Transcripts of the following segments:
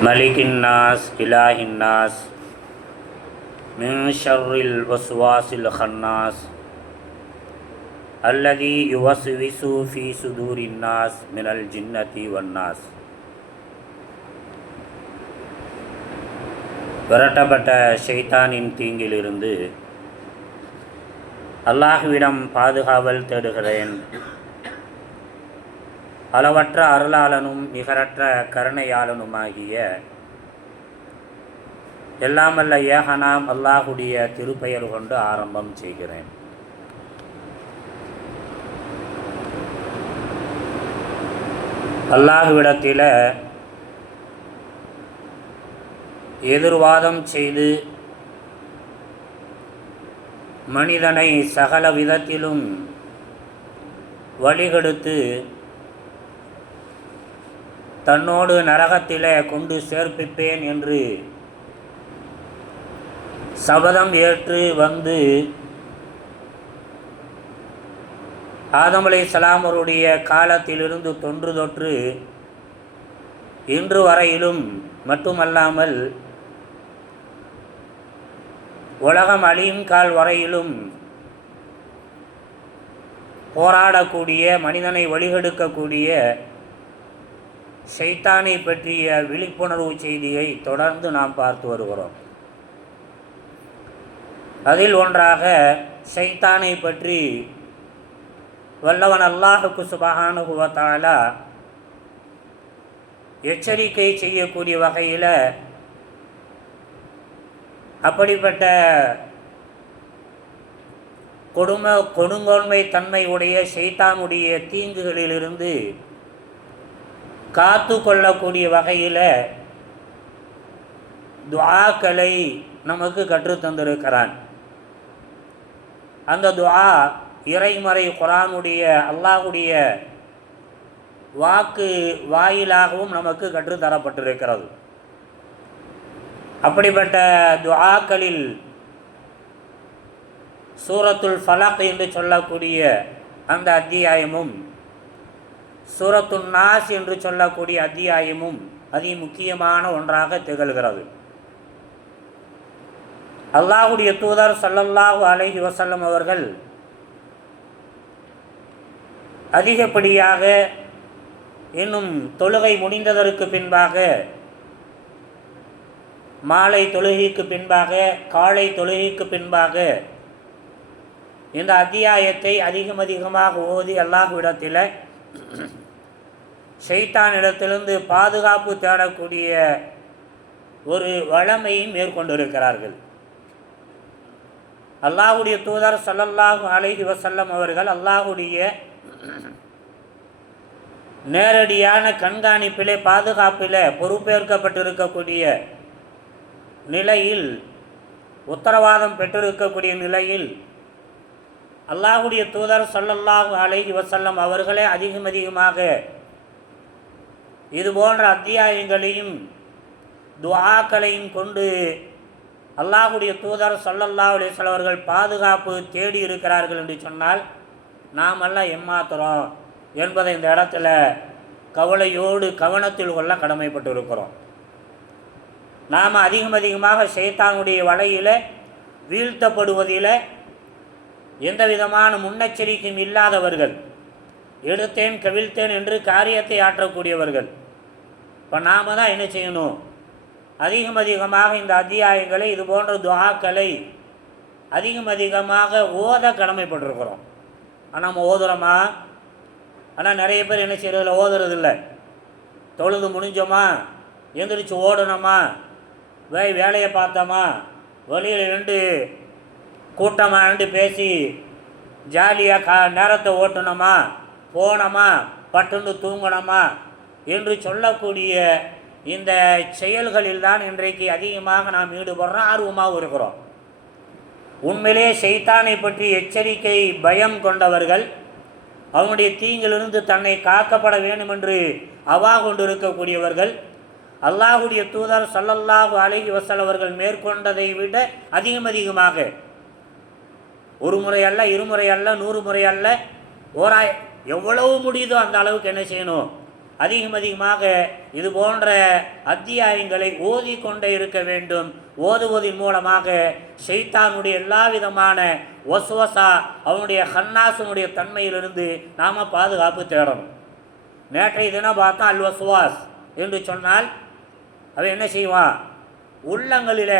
ملك الناس إله الناس من شر الوسواس الخناس الذي يوسوس في صدور الناس من الجنة والناس. விரட்டப்பட்ட ஷைத்தானின் தீங்கிலிருந்து அல்லாஹ்விடம் பாதுகாவல் தேடுகிறேன். அளவற்ற அருளாளனும் நிகரற்ற கருணையாளனுமாகிய எல்லாமல்ல ஏகனாம் அல்லாஹுடைய திருப்பெயர் கொண்டு ஆரம்பம் செய்கிறேன். அல்லாஹ்விடத்தில் எதிர்வாதம் செய்து மனிதனை சகல விதத்திலும் வழிகெடுத்து தன்னோடு நரகத்திலே கொண்டு சேர்ப்பிப்பேன் என்று சபதம் ஏற்று வந்து ஆதம் அலைஹிஸ்ஸலாம் அவருடைய காலத்திலிருந்து தொன்று தொற்று இன்று வரையிலும் மட்டுமல்லாமல் உலகம் அழியும் கால் வரையிலும் போராடக்கூடிய மனிதனை வழிகெடுக்கக்கூடிய ஷைத்தானை பற்றிய விழிப்புணர்வு செய்தியை தொடர்ந்து நாம் பார்த்து வருகிறோம். அதில் ஒன்றாக ஷைத்தானை பற்றி வல்லவன் அல்லாஹுக்கு சுப்ஹானஹு வ தஆலா எச்சரிக்கை செய்யக்கூடிய வகையில் அப்படிப்பட்ட கொடுங்கோன்மை தன்மை உடைய ஷைத்தானுடைய தீங்குகளிலிருந்து காத்து கொள்ளக்கூடிய வகையில் துஆக்களை நமக்கு கற்றுத்தந்திருக்கிறான். அந்த துஆ இறைமறை குர்ஆனுடைய அல்லாஹுடைய வாக்கு வாயிலாகவும் நமக்கு கற்றுத்தரப்பட்டிருக்கிறது. அப்படிப்பட்ட துஆக்களில் சூரத்துல் ஃபலக் என்று சொல்லக்கூடிய அந்த அத்தியாயமும் சூரத்துன் நாஸ் என்று சொல்லக்கூடிய அத்தியாயமும் அதி முக்கியமான ஒன்றாக திகழ்கிறது. அல்லாஹுடைய தூதர் ஸல்லல்லாஹு அலைஹி வஸல்லம் அவர்கள் அதிகப்படியாக இன்னும் தொழுகை முடிந்ததற்கு பின்பாக, மாலை தொழுகைக்கு பின்பாக, காலை தொழுகைக்கு பின்பாக இந்த அத்தியாயத்தை அதிகமாக ஓதி அல்லாஹ்விடத்தில் ஷைத்தானிடத்திலிருந்து பாதுகாப்பு தேடக்கூடிய ஒரு வழமையும் மேற்கொண்டிருக்கிறார்கள். அல்லாஹுடைய தூதர் ஸல்லல்லாஹு அலைஹி வஸல்லம் அவர்கள் அல்லாஹுடைய நேரடியான கண்காணிப்பிலே பாதுகாப்பில் பொறுப்பேற்கப்பட்டிருக்கக்கூடிய நிலையில், உத்தரவாதம் பெற்றிருக்கக்கூடிய நிலையில் அல்லாஹுடைய தூதர் ஸல்லல்லாஹு அலைஹி வஸல்லம் அவர்களே அதிகமாக இது போன்ற அத்தியாயங்களையும் துஆக்களையும் கொண்டு அல்லாஹுடைய தூதர் ஸல்லல்லாஹு அலைஹி வஸல்லம் அவர்கள் பாதுகாப்பு தேடி இருக்கிறார்கள் என்று சொன்னால் நாம் எல்லாம் ஏமாத்துறோம் என்பதை இந்த இடத்துல கவலையோடு கவனத்தில் கொள்ள கடமைப்பட்டிருக்கிறோம். நாம் அதிகமாக ஷைத்தானுடைய வலையில் வீழ்த்தப்படுவதில் எந்த விதமான முன்னெச்சரிக்கையும் இல்லாதவர்கள், எடுத்தேன் கவிழ்த்தேன் என்று காரியத்தை ஆற்றக்கூடியவர்கள். இப்போ நாம் தான் என்ன செய்யணும்? அதிகமாக இந்த அத்தியாயங்களை, இது போன்ற துஆக்களை அதிகமாக ஓத கடமைப்பட்டிருக்கிறோம். ஆனால் நம்ம ஓதுறோமா? ஆனால் நிறைய பேர் என்ன செய்யறதில்ல, ஓதுறதில்லை. தொழுது முடிஞ்சோமா, எந்திரிச்சு ஓடணுமா, வேலையை பார்த்தோமா, வெளியில் ரெண்டு கூட்டமாக ரெண்டு பேசி ஜாலியாக நேரத்தை ஓட்டணுமா, போனோமா, பட்டுண்டு தூங்கணுமா என்று சொல்லக்கூடிய இந்த செயல்களில் தான் இன்றைக்கு அதிகமாக நாம் ஈடுபடுறோம், ஆர்வமாக இருக்கிறோம். உண்மையிலே ஷைத்தானை பற்றி எச்சரிக்கை பயம் கொண்டவர்கள், அவனுடைய தீங்கிலிருந்து தன்னை காக்கப்பட வேண்டும் என்று அவா கொண்டிருக்கக்கூடியவர்கள், அல்லாஹுடைய தூதர் ஸல்லல்லாஹு அலைஹி வஸல்லம் அவர்கள் மேற்கொண்டதை விட அதிகமாக, ஒரு முறை அல்ல, இருமுறை அல்ல, 100 முறை அல்ல, எவ்வளவு முடியுதோ அந்த அளவுக்கு என்ன செய்யணும்? அதிகமாக இது போன்ற அத்தியாயங்களை ஓதிக்கொண்டே இருக்க வேண்டும். ஓதுவதன் மூலமாக ஷைத்தானுடைய எல்லா விதமான வஸ்வசா, அவனுடைய ஹன்னாசனுடைய தன்மையிலிருந்து நாம் பாதுகாப்பு தேடணும். நேற்றைய தினம் பார்த்தா அல் வஸ்வாஸ் என்று சொன்னால் அவன் என்ன செய்வான்? உள்ளங்களில்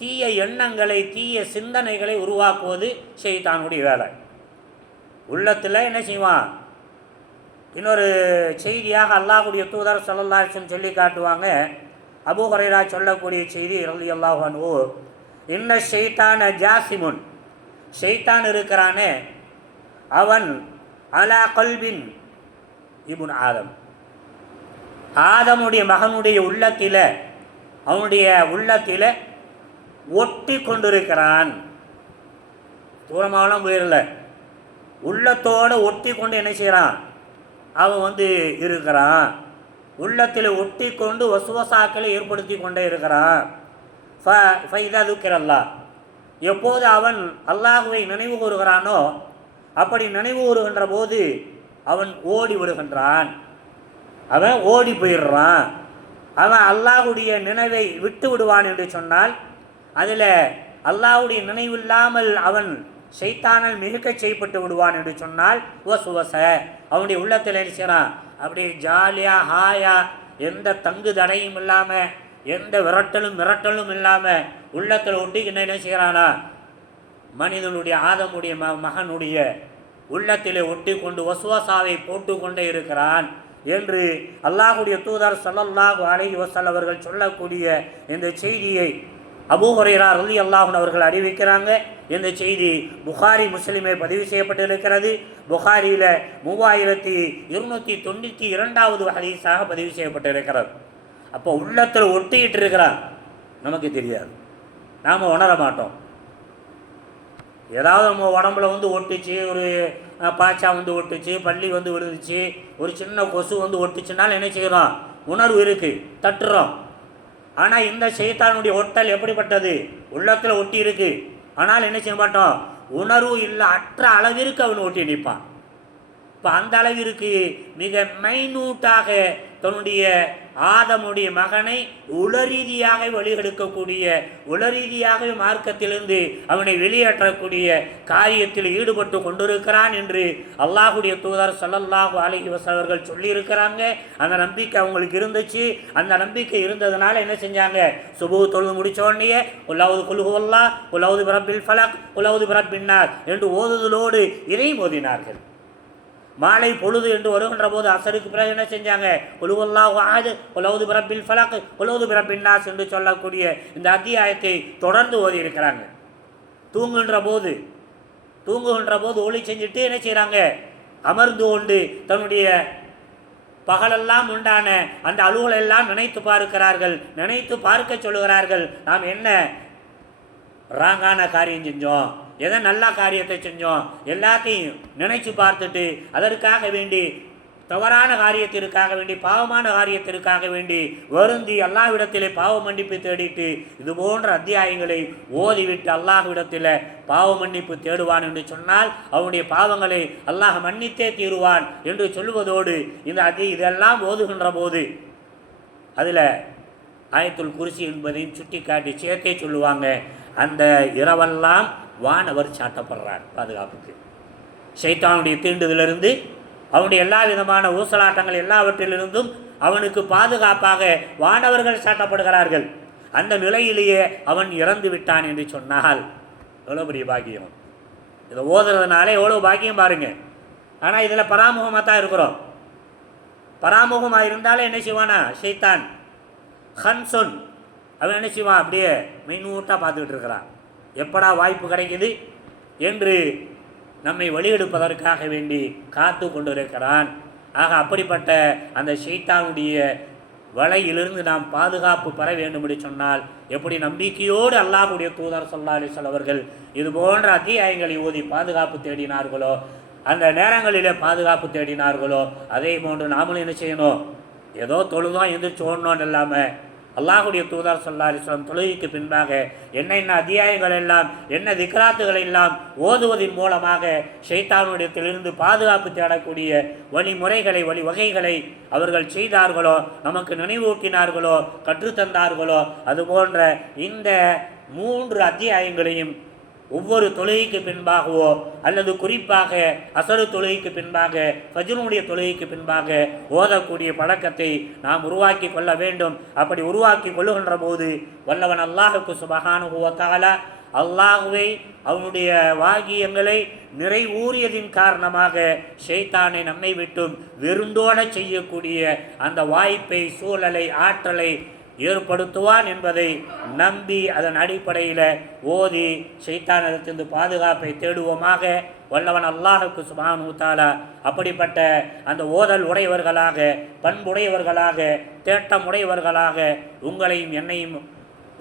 தீய எண்ணங்களை, தீய சிந்தனைகளை உருவாக்குவது ஷைத்தானுடைய வேலை. உள்ளத்தில் என்ன செய்வான்? இன்னொரு செய்தியாக அல்லாஹ்வுடைய தூதர் ஸல்லல்லாஹு அலைஹி வஸல்லம் சொல்லி காட்டுவாங்க. அபூ ஹுரைரா சொல்லக்கூடிய செய்தி ரலியல்லாஹு அன்ஹு, இன்ன ஷைத்தான ஜாசிமுன், ஷைத்தான் இருக்கிறானே அவன் அலா கல்பின் இப்னு ஆதம், ஆதமுடைய மகனுடைய உள்ளத்தில், அவனுடைய உள்ளத்தில் ஒட்டி கொண்டிருக்கிறான். தூரமாகலாம் போயிடல, உள்ளத்தோடு ஒட்டி கொண்டு என்ன செய்கிறான்? அவன் இருக்கிறான். உள்ளத்தில் ஒட்டி கொண்டு வசுவசாக்களை ஏற்படுத்தி கொண்டே இருக்கிறான். ஃபைததுக்கிறல்லா, எப்போது அவன் அல்லாஹுவை நினைவு கூறுகிறானோ அப்படி நினைவு கூறுகின்ற போது அவன் ஓடி விடுகின்றான், அவன் ஓடி போயிடுறான். அவன் அல்லாஹுடைய நினைவை விட்டு விடுவான் என்று சொன்னால், அதில் அல்லாஹுடைய நினைவில்லாமல் அவன் ஷைத்தானால் மிகுக்க செய்யப்பட்டு விடுவான் என்று சொன்னால், வசுவச, அவனுடைய உள்ளத்தில் இருக்கிறான் அப்படி ஜாலியாக ஹாயா, எந்த தங்கு தடையும் இல்லாமல், எந்த மிரட்டலும் இல்லாமல் உள்ளத்தில் ஒட்டிக்கின்னு என்ன செய்கிறானா? மனிதனுடைய ஆதமுடைய மகனுடைய உள்ளத்தில் ஒட்டி கொண்டு வசுவசாவை போட்டு கொண்டே இருக்கிறான் என்று அல்லாஹ்வுடைய தூதர் ஸல்லல்லாஹு அலைஹி வஸல்லம் அவர்கள் சொல்லக்கூடிய இந்த செய்தியை அபூ ஹுரைரா ரலியல்லாஹு அன்ஹு அவர்கள் அறிவிக்கிறாங்க. இந்த செய்தி புகாரி முஸ்லிமே பதிவு செய்யப்பட்டிருக்கிறது. புகாரியில் 3292வது ஹதீஸாக பதிவு செய்யப்பட்டிருக்கிறது. அப்போ உள்ளத்தில் ஒட்டிக்கிட்டு இருக்கிறான், நமக்கு தெரியாது, நாம் உணர மாட்டோம். ஏதாவது நம்ம உடம்புல ஒட்டுச்சு, ஒரு பாய்ச்சா ஒட்டுச்சு, பள்ளி விழுந்துச்சு, ஒரு சின்ன கொசு ஒட்டுச்சுனாலும் என்ன செய்கிறோம்? உணர்வு இருக்குது, தட்டுறோம். ஆனால் இந்த ஷைத்தானுடைய ஒட்டல் எப்படிப்பட்டது? உள்ளத்தில் ஒட்டி இருக்கு, ஆனால் என்ன செய்ய மாட்டோம்? உணர்வு இல்லை, அற்ற அளவிற்கு அவன் ஒட்டி நிற்பான். இப்போ அந்த அளவிற்கு மிக மைனூட்டாக தன்னுடைய ஆதமுடைய மகனை உளரீதியாக வழிகெடுக்கக்கூடிய, உளரீதியாகவே மார்க்கத்திலிருந்து அவனை வெளியேற்றக்கூடிய காரியத்தில் ஈடுபட்டு கொண்டிருக்கிறான் என்று அல்லாஹ்வுடைய தூதர் ஸல்லல்லாஹு அலைஹி வஸல்லம் அவர்கள் சொல்லியிருக்கிறாங்க. அந்த நம்பிக்கை அவங்களுக்கு இருந்துச்சு. அந்த நம்பிக்கை இருந்ததுனால என்ன செஞ்சாங்க? சுபஹ் தொழுது முடித்த உடனே குல்லாவது குல்ஹுவல்லா, குல்லாவது பிரபில் ஃபலக், குல்லாவது பிரபின் நாஸ் என்று ஓதுதலோடு இதையும் ஓதினார்கள். மாலை பொழுது என்று வருகின்ற போது அசருக்கு பிறகு என்ன செஞ்சாங்க? குல்ஹுவல்லாஹு அஹத், குல்லாவது பிரபில் ஃபலக், குல்லாவது பிரபின் நாஸ் என்று சொல்லக்கூடிய இந்த அத்தியாயத்தை தொடர்ந்து ஓதி இருக்கிறாங்க. தூங்குகின்ற போது ஒளி செஞ்சுட்டு என்ன செய்கிறாங்க? அமர்ந்து கொண்டு தன்னுடைய பகலெல்லாம் உண்டான அந்த அலுவலெல்லாம் நினைத்து பார்க்கிறார்கள், நினைத்து பார்க்க சொல்லுகிறார்கள். நாம் என்ன ராங்கான காரியம் செஞ்சோம், எதை நல்ல காரியத்தை செஞ்சோம், எல்லாத்தையும் நினைச்சு பார்த்துட்டு அதற்காக வேண்டி, தவறான காரியத்திற்காக வேண்டி, பாவமான காரியத்திற்காக வேண்டி வருந்தி அல்லாஹ்விடத்திலே பாவ மன்னிப்பு தேடிட்டு இது போன்ற அத்தியாயங்களை ஓதிவிட்டு அல்லாஹ்விடத்தில் பாவ மன்னிப்பு தேடுவான் என்று சொன்னால் அவனுடைய பாவங்களை அல்லாஹ் மன்னித்தே தீருவான் என்று சொல்லுவதோடு இதெல்லாம் ஓதுகின்ற போது அதில் ஆயத்துல் குர்சி என்பதையும் சுட்டி காட்டி சேர்த்தே சொல்லுவாங்க. அந்த இரவெல்லாம் வானவர் சாட்டப்படுறார் பாதுகாப்புக்கு. ஷைத்தானுடைய தீண்டுதிலிருந்து, அவனுடைய எல்லா விதமான ஊசலாட்டங்கள் எல்லாவற்றிலிருந்தும் அவனுக்கு பாதுகாப்பாக வானவர்கள் சாட்டப்படுகிறார்கள். அந்த நிலையிலேயே அவன் இறந்து விட்டான் என்று சொன்னால் எவ்வளோ பெரிய பாக்கியம்! இதை ஓதுறதுனால எவ்வளோ பாக்கியம் பாருங்க. ஆனால் இதில் பராமுகமாக தான் இருக்கிறோம். பராமுகமாக இருந்தாலே என்ன செய்வானா? ஷைத்தான் ஹன்சொன், அவன் என்ன செய்வான்? அப்படியே மைனூட்டாக பார்த்துக்கிட்டு இருக்கிறான், எப்படா வாய்ப்பு கிடைக்குது என்று நம்மை வழியெடுப்பதற்காக வேண்டி காத்து கொண்டிருக்கிறான். ஆக அப்படிப்பட்ட அந்த ஷைத்தானுடைய வலையிலிருந்து நாம் பாதுகாப்பு பெற வேண்டும் என்று சொன்னால், எப்படி நம்பிக்கையோடு அல்லாஹ்வுடைய தூதர் ஸல்லல்லாஹு அலைஹி வஸல்லம் அவர்கள் இது போன்ற அத்தியாயங்களை ஓதி பாதுகாப்பு தேடினார்களோ, அந்த நேரங்களிலே பாதுகாப்பு தேடினார்களோ, அதே போன்று நாமளும் என்ன செய்யணும்? ஏதோ தொழுதோம் எந்திரிச்சு ஓடணும்னு இல்லாமல் அல்லாஹுடைய தூதர் ஸல்லல்லாஹு அலைஹி வஸல்லம் தொழுகைக்கு பின்பாக என்ன அத்தியாயங்கள் எல்லாம் என்ன திக்ராத்துகள் எல்லாம் ஓதுவதன் மூலமாக ஷைத்தானுடையத்திலிருந்து பாதுகாப்பு தேடக்கூடிய வழிமுறைகளை வழிவகைகளை அவர்கள் செய்தார்களோ, நமக்கு நினைவூட்டினார்களோ, கற்றுத்தந்தார்களோ, அதுபோன்ற இந்த 3 அத்தியாயங்களையும் ஒவ்வொரு தொழுகைக்கு பின்பாகவோ அல்லது குறிப்பாக அசரு தொழுகைக்கு பின்பாக ஃபஜ்ருடைய தொழுகைக்கு பின்பாக ஓதக்கூடிய பழக்கத்தை நாம் உருவாக்கி கொள்ள வேண்டும். அப்படி உருவாக்கி கொள்ளுகின்ற போது வல்லவன் அல்லாஹுக்கு சுப்ஹானஹு வ தஆலா அல்லாஹ்வை அவனுடைய வாகியங்களை நிறைவூறியதின் காரணமாக ஷைத்தானை நம்மை விட்டும் வெறுந்தோட செய்யக்கூடிய அந்த வாய்ப்பை, சூழலை, ஆற்றலை ஏற்படுத்துவான் என்பதை நம்பி அதன் அடிப்படையில் ஓதி ஷைத்தானிடத்திலிருந்து பாதுகாப்பை தேடுவோமாக. வல்லவன் அல்லாஹுக்கு சுப்ஹானஹு வ தஆலா அப்படிப்பட்ட அந்த ஓதல் உடையவர்களாக, பண்புடையவர்களாக, தேட்டமுடையவர்களாக உங்களையும் என்னையும்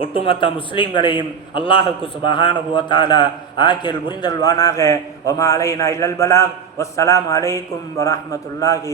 ஒட்டுமொத்த முஸ்லீம்களையும் அல்லாஹுக்கு சுப்ஹானஹு வ தஆலா ஆக்கியல் புரிந்தல்வானாக. வமா அலைனா இல்லல் பலாக். வஸ்ஸலாமு அலைக்கும் வரஹ்மத்துல்லாஹி